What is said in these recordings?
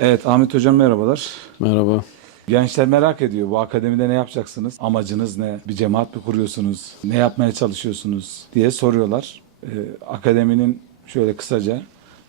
Evet Ahmet Hocam merhabalar. Merhaba. Gençler merak ediyor bu akademide ne yapacaksınız? Amacınız ne? Bir cemaat mi kuruyorsunuz? Ne yapmaya çalışıyorsunuz? diye soruyorlar. Ee, akademinin şöyle kısaca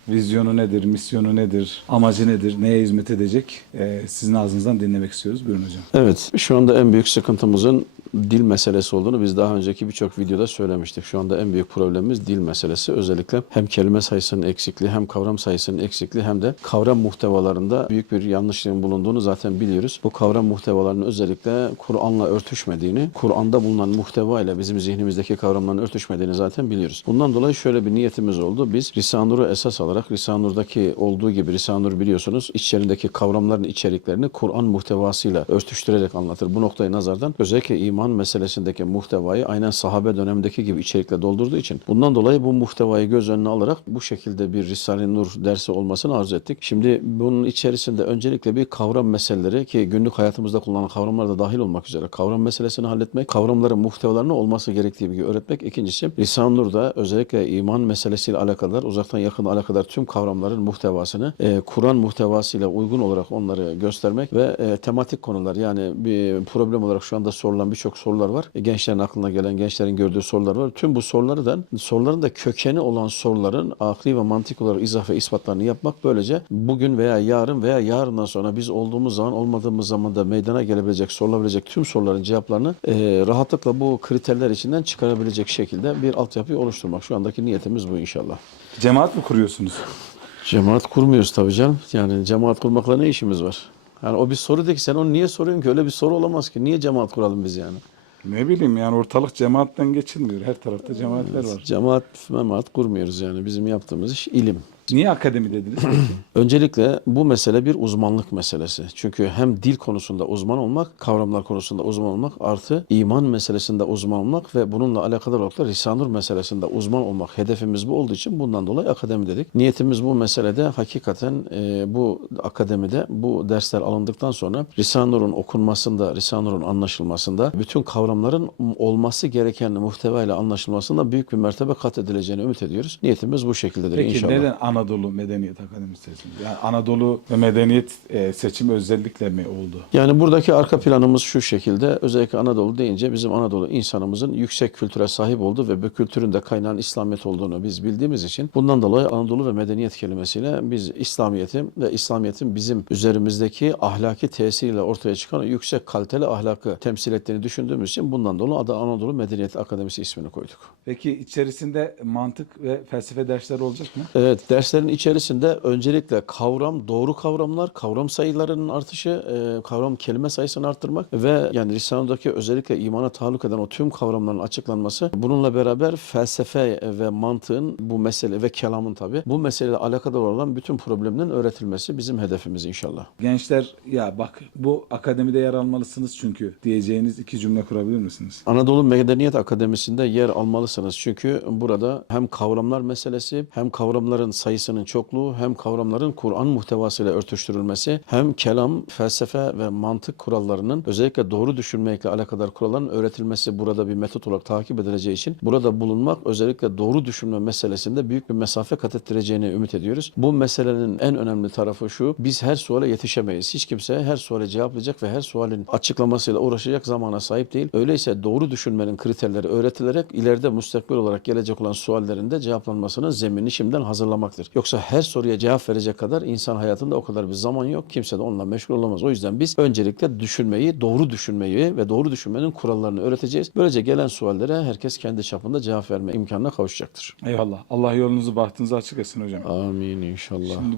vizyonu nedir, misyonu nedir, amacı nedir, neye hizmet edecek? Ee, sizin ağzınızdan dinlemek istiyoruz. Buyurun hocam. Evet, şu anda en büyük sıkıntımızın dil meselesi olduğunu biz daha önceki birçok videoda söylemiştik. Şu anda en büyük problemimiz dil meselesi. Özellikle hem kelime sayısının eksikliği, hem kavram sayısının eksikliği, hem de kavram muhtevalarında büyük bir yanlışlığın bulunduğunu zaten biliyoruz. Bu kavram muhtevalarının özellikle Kur'an'la örtüşmediğini, Kur'an'da bulunan muhteva ile bizim zihnimizdeki kavramların örtüşmediğini zaten biliyoruz. Bundan dolayı şöyle bir niyetimiz oldu. Biz Risanur'u esas alarak Risanur'daki olduğu gibi Risanur biliyorsunuz içlerindeki kavramların içeriklerini Kur'an muhtevasıyla örtüştürerek anlatır. Bu noktayı nazardan özellikle iman meselesindeki muhtevayı aynen sahabe dönemindeki gibi içerikle doldurduğu için bundan dolayı bu muhtevayı göz önüne alarak bu şekilde bir Risale-i Nur dersi olmasını arzu ettik. Şimdi bunun içerisinde öncelikle bir kavram meseleleri ki günlük hayatımızda kullanılan kavramlar da dahil olmak üzere kavram meselesini halletmek, kavramların muhtevalarını olması gerektiği gibi öğretmek. İkincisi Risale-i Nur'da özellikle iman meselesiyle alakadar, uzaktan yakın alakadar tüm kavramların muhtevasını e, Kur'an muhtevasıyla uygun olarak onları göstermek ve e, tematik konular yani bir problem olarak şu anda sorulan birçok sorular var. E, gençlerin aklına gelen, gençlerin gördüğü sorular var. Tüm bu sorulardan soruların da kökeni olan soruların akli ve mantık olarak izah ve ispatlarını yapmak böylece bugün veya yarın veya yarından sonra biz olduğumuz zaman olmadığımız zaman da meydana gelebilecek, sorulabilecek tüm soruların cevaplarını e, rahatlıkla bu kriterler içinden çıkarabilecek şekilde bir altyapıyı oluşturmak. Şu andaki niyetimiz bu inşallah. Cemaat mi kuruyorsunuz? Cemaat kurmuyoruz tabii canım. Yani cemaat kurmakla ne işimiz var? Yani o bir soru değil ki sen onu niye soruyorsun ki? Öyle bir soru olamaz ki. Niye cemaat kuralım biz yani? Ne bileyim yani ortalık cemaatten geçilmiyor. Her tarafta cemaatler var. Cemaat, memaat kurmuyoruz yani. Bizim yaptığımız iş ilim. Niye akademi dediniz? Öncelikle bu mesele bir uzmanlık meselesi. Çünkü hem dil konusunda uzman olmak, kavramlar konusunda uzman olmak artı iman meselesinde uzman olmak ve bununla alakadar olarak da Risanur meselesinde uzman olmak hedefimiz bu olduğu için bundan dolayı akademi dedik. Niyetimiz bu meselede hakikaten e, bu akademide bu dersler alındıktan sonra Risanur'un okunmasında, Risanur'un anlaşılmasında bütün kavramların olması gereken muhtevayla anlaşılmasında büyük bir mertebe kat edileceğini ümit ediyoruz. Niyetimiz bu şekildedir Peki inşallah. neden Anadolu Medeniyet Akademisi seçildi? Yani Anadolu ve medeniyet e, seçimi özellikle mi oldu? Yani buradaki arka planımız şu şekilde. Özellikle Anadolu deyince bizim Anadolu insanımızın yüksek kültüre sahip olduğu ve bu kültürün de kaynağın İslamiyet olduğunu biz bildiğimiz için bundan dolayı Anadolu ve medeniyet kelimesiyle biz İslamiyet'in ve İslamiyet'in bizim üzerimizdeki ahlaki tesiriyle ortaya çıkan yüksek kaliteli ahlakı temsil ettiğini düşündüğümüz için bundan dolayı adı Anadolu Medeniyet Akademisi ismini koyduk. Peki içerisinde mantık ve felsefe dersleri olacak mı? Evet, derslerin içerisinde öncelikle kavram, doğru kavramlar, kavram sayılarının artışı, e, kavram kelime sayısını arttırmak ve yani Risale'deki özellikle imana tahallük eden o tüm kavramların açıklanması, bununla beraber felsefe ve mantığın bu mesele ve kelamın tabi bu meseleyle alakadar olan bütün problemlerin öğretilmesi bizim hedefimiz inşallah. Gençler ya bak bu akademide yer almalısınız çünkü diyeceğiniz iki cümle kurabilir misiniz? Anadolu Medeniyet Akademisi'nde yer almalısınız. Çünkü burada hem kavramlar meselesi, hem kavramların sayısının çokluğu, hem kavramların Kur'an muhtevasıyla örtüştürülmesi, hem kelam, felsefe ve mantık kurallarının özellikle doğru düşünmekle alakadar kuralların öğretilmesi burada bir metot olarak takip edileceği için burada bulunmak özellikle doğru düşünme meselesinde büyük bir mesafe kat ettireceğini ümit ediyoruz. Bu meselenin en önemli tarafı şu, biz her suale yetişemeyiz. Hiç kimse her suale cevaplayacak ve her sualin açıklamasıyla uğraşacak zamana sahip değil. Öyleyse doğru düşünmenin kriterleri öğretilerek ileride müstakbel olarak gelecek olan suallerin de cevaplanmasının zeminini şimdiden hazırlamaktır. Yoksa her soruya cevap verecek kadar insan hayatında o kadar bir zaman yok. Kimse de onunla meşgul olamaz. O yüzden biz öncelikle düşünmeyi, doğru düşünmeyi ve doğru düşünmenin kurallarını öğreteceğiz. Böylece gelen suallere herkes kendi çapında cevap verme imkanına kavuşacaktır. Eyvallah. Allah yolunuzu bahtınızı açık etsin hocam. Amin inşallah. Şimdi